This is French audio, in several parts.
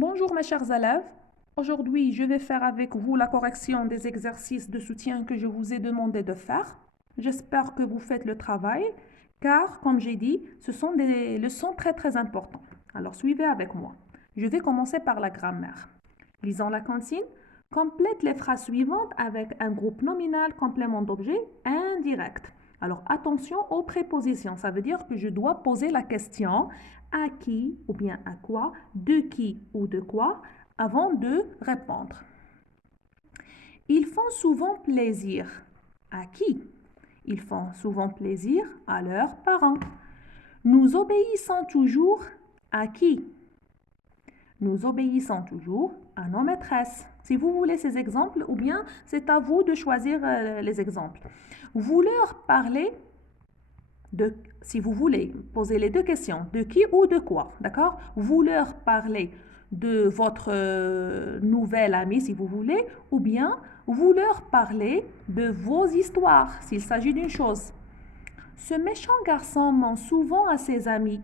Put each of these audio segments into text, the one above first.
Bonjour mes chers élèves. Aujourd'hui, je vais faire avec vous la correction des exercices de soutien que je vous ai demandé de faire. J'espère que vous faites le travail car, comme j'ai dit, ce sont des leçons très importantes. Alors, suivez avec moi. Je vais commencer par la grammaire. Lisons la consigne. Complète les phrases suivantes avec un groupe nominal complément d'objet indirect. Alors, attention aux prépositions. Ça veut dire que je dois poser la question à qui ou bien à quoi, de qui ou de quoi, avant de répondre. Ils font souvent plaisir. À qui? Ils font souvent plaisir à leurs parents. Nous obéissons toujours à qui? Nous obéissons toujours à nos maîtresses. Si vous voulez ces exemples, ou bien c'est à vous de choisir les exemples. Vous leur parlez de, si vous voulez, poser les deux questions, de qui ou de quoi, d'accord? Vous leur parlez de votre nouvel ami, si vous voulez, ou bien vous leur parlez de vos histoires, s'il s'agit d'une chose. Ce méchant garçon ment souvent à ses amis.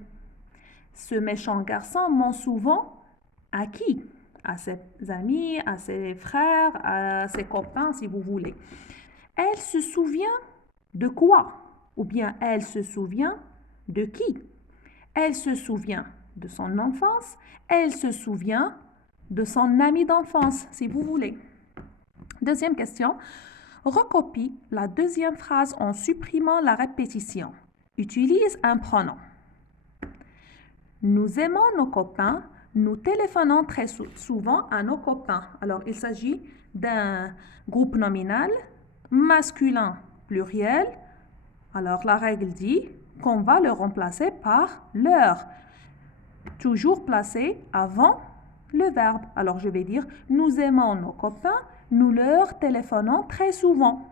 Ce méchant garçon ment souvent à qui? À ses amis, à ses frères, à ses copains, si vous voulez. Elle se souvient de quoi? Ou bien elle se souvient de qui? Elle se souvient de son enfance, elle se souvient de son ami d'enfance, si vous voulez. Deuxième question. Recopie la deuxième phrase en supprimant la répétition. Utilise un pronom. Nous aimons nos copains, nous téléphonons très souvent à nos copains. Alors, il s'agit d'un groupe nominal, masculin pluriel. Alors, la règle dit qu'on va le remplacer par leur, toujours placé avant le verbe. Alors, je vais dire, nous aimons nos copains, nous leur téléphonons très souvent.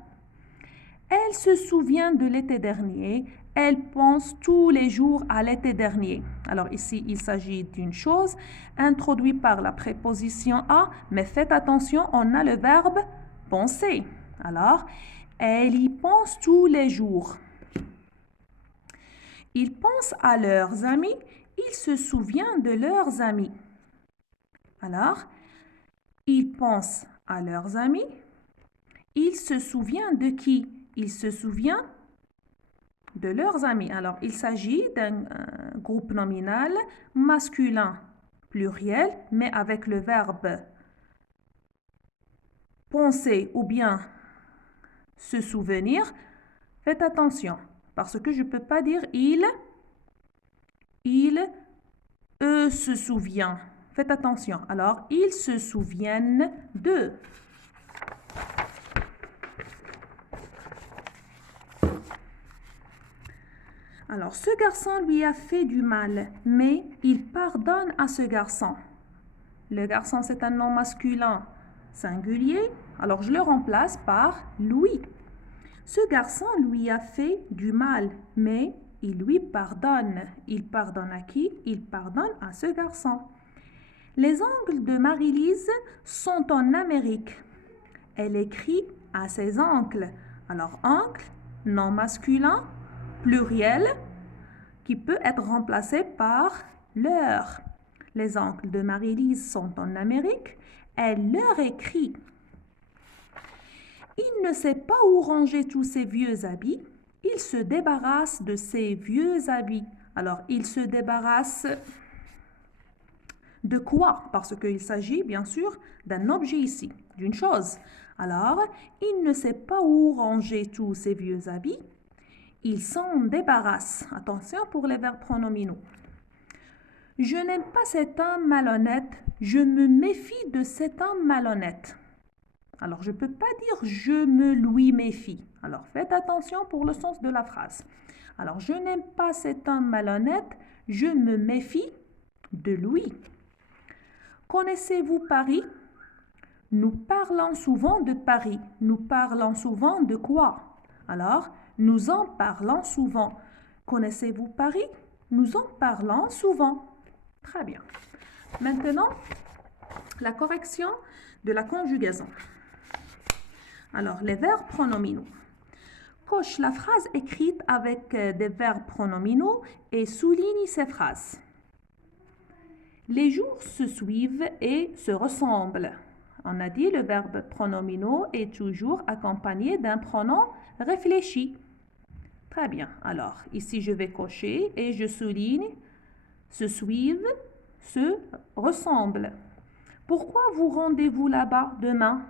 Elle se souvient de l'été dernier, elle pense tous les jours à l'été dernier. Alors ici, il s'agit d'une chose introduite par la préposition à, mais faites attention, on a le verbe penser. Alors, elle y pense tous les jours. Ils pensent à leurs amis, ils se souviennent de leurs amis. Alors, ils pensent à leurs amis, ils se souviennent de qui? Ils se souviennent de leurs amis. Alors, il s'agit d'un groupe nominal masculin pluriel, mais avec le verbe penser ou bien se souvenir. Faites attention, parce que je ne peux pas dire eux se souviennent. Faites attention. Alors, ils se souviennent d'eux. Alors, ce garçon lui a fait du mal, mais il pardonne à ce garçon. Le garçon, c'est un nom masculin singulier, alors je le remplace par lui. Ce garçon lui a fait du mal, mais il lui pardonne. Il pardonne à qui? Il pardonne à ce garçon. Les oncles de Marie-Lise sont en Amérique. Elle écrit à ses oncles. Alors, oncle, nom masculin, pluriel, qui peut être remplacé par leur. Les oncles de Marie-Lise sont en Amérique. Elle leur écrit. Il ne sait pas où ranger tous ses vieux habits. Il se débarrasse de ses vieux habits. Alors, il se débarrasse de quoi? Parce qu'il s'agit, bien sûr, d'un objet ici, d'une chose. Alors, il ne sait pas où ranger tous ses vieux habits. Il s'en débarrasse. Attention pour les verbes pronominaux. Je n'aime pas cet homme malhonnête. Je me méfie de cet homme malhonnête. Alors, je ne peux pas dire je me lui méfie. Alors, faites attention pour le sens de la phrase. Alors, je n'aime pas cet homme malhonnête. Je me méfie de lui. Connaissez-vous Paris? Nous parlons souvent de Paris. Nous parlons souvent de quoi? Alors, nous en parlons souvent. Connaissez-vous Paris? Nous en parlons souvent. Très bien. Maintenant, la correction de la conjugaison. Alors, les verbes pronominaux. Coche la phrase écrite avec des verbes pronominaux et souligne ces phrases. Les jours se suivent et se ressemblent. On a dit le verbe pronominaux est toujours accompagné d'un pronom réfléchi. Très bien. Alors, ici, je vais cocher et je souligne se suivent, se ressemblent. Pourquoi vous rendez-vous là-bas demain?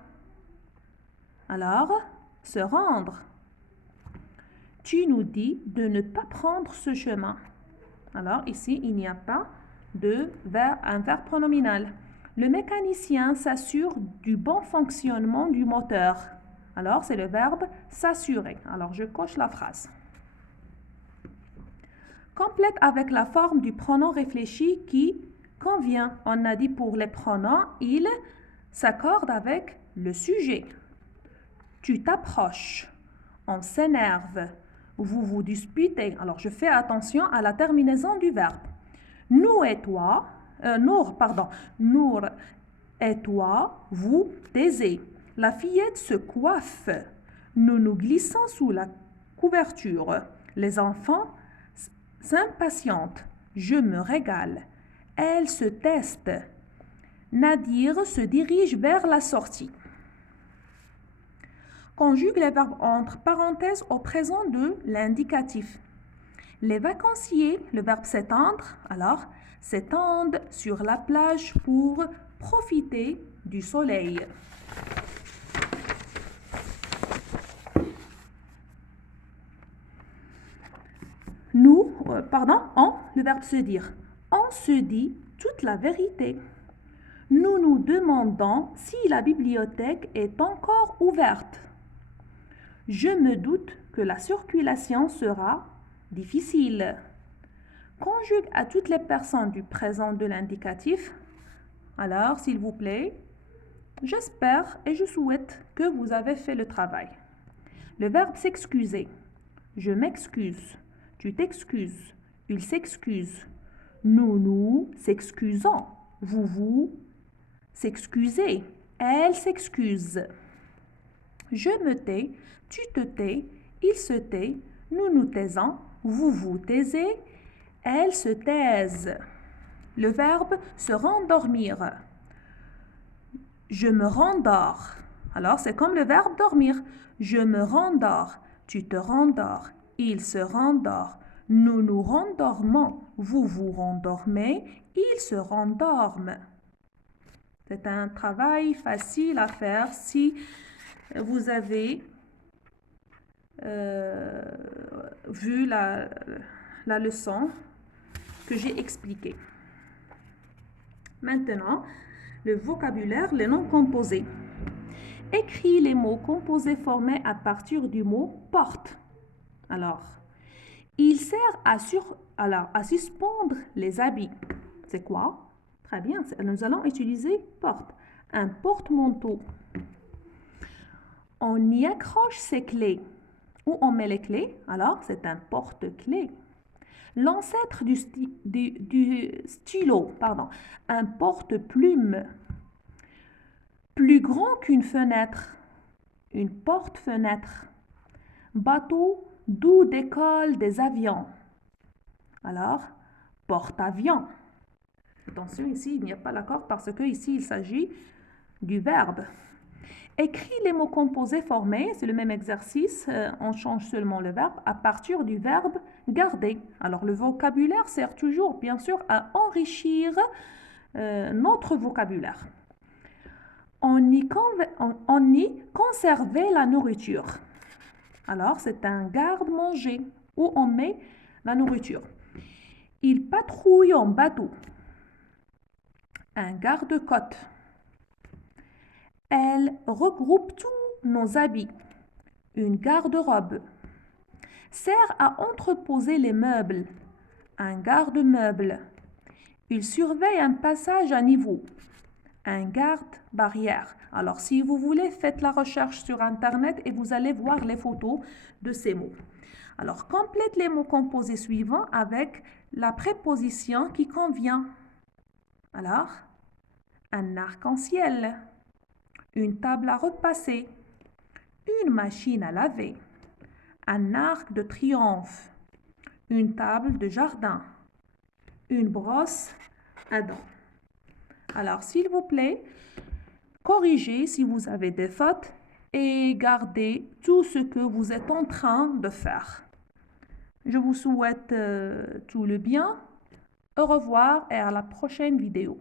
Alors, se rendre. Tu nous dis de ne pas prendre ce chemin. Alors, ici, il n'y a pas un verbe pronominal. Le mécanicien s'assure du bon fonctionnement du moteur. Alors, c'est le verbe s'assurer. Alors, je coche la phrase. Complète avec la forme du pronom réfléchi qui convient. On a dit pour les pronoms, il s'accorde avec le sujet. Tu t'approches. On s'énerve. Vous vous disputez. Alors, je fais attention à la terminaison du verbe. Nous et toi, Nour et toi, vous taisez. La fillette se coiffe. Nous nous glissons sous la couverture. Les enfants s'impatientent. Je me régale. Elle se teste. Nadir se dirige vers la sortie. Conjugue les verbes entre parenthèses au présent de l'indicatif. Les vacanciers, le verbe s'étendre, alors s'étendent sur la plage pour profiter du soleil. Le verbe se dire. On se dit toute la vérité. Nous nous demandons si la bibliothèque est encore ouverte. Je me doute que la circulation sera difficile. Conjugue à toutes les personnes du présent de l'indicatif. Alors, s'il vous plaît, j'espère et je souhaite que vous avez fait le travail. Le verbe s'excuser. Je m'excuse. Tu t'excuses. Il s'excuse. Nous s'excusons. Vous s'excusez. Elle s'excuse. Je me tais. Tu te tais. Il se tait. Nous nous taisons. Vous vous taisez. Elle se taise. Le verbe se rendormir. Je me rendors. Alors, c'est comme le verbe dormir. Je me rendors. Tu te rendors. Il se rendort. Nous nous rendormons. Vous vous rendormez. Ils se rendorment. C'est un travail facile à faire si vous avez vu la leçon que j'ai expliquée. Maintenant, le vocabulaire, les noms composés. Écris les mots composés formés à partir du mot porte. Alors, il sert à suspendre les habits. C'est quoi? Très bien, nous allons utiliser porte. Un porte-manteau. On y accroche ses clés. Où on met les clés? Alors, c'est un porte-clés. L'ancêtre du stylo, un porte-plume. Plus grand qu'une fenêtre, une porte-fenêtre. Bateau d'où décollent des avions. Alors, porte-avions. Attention, ici, il n'y a pas l'accord parce que ici, il s'agit du verbe. Écris les mots composés formés, c'est le même exercice, on change seulement le verbe à partir du verbe garder. Alors, le vocabulaire sert toujours, bien sûr, à enrichir notre vocabulaire. On y conservait la nourriture. Alors, c'est un garde-manger où on met la nourriture. Il patrouille en bateau. Un garde-côte. Elle regroupe tous nos habits. Une garde-robe. Sert à entreposer les meubles. Un garde-meuble. Il surveille un passage à niveau. Un garde-barrière. Alors, si vous voulez, faites la recherche sur Internet et vous allez voir les photos de ces mots. Alors, complète les mots composés suivants avec la préposition qui convient. Alors, un arc-en-ciel, une table à repasser, une machine à laver, un arc de triomphe, une table de jardin, une brosse à dents. Alors, s'il vous plaît, corrigez si vous avez des fautes et gardez tout ce que vous êtes en train de faire. Je vous souhaite tout le bien. Au revoir et à la prochaine vidéo.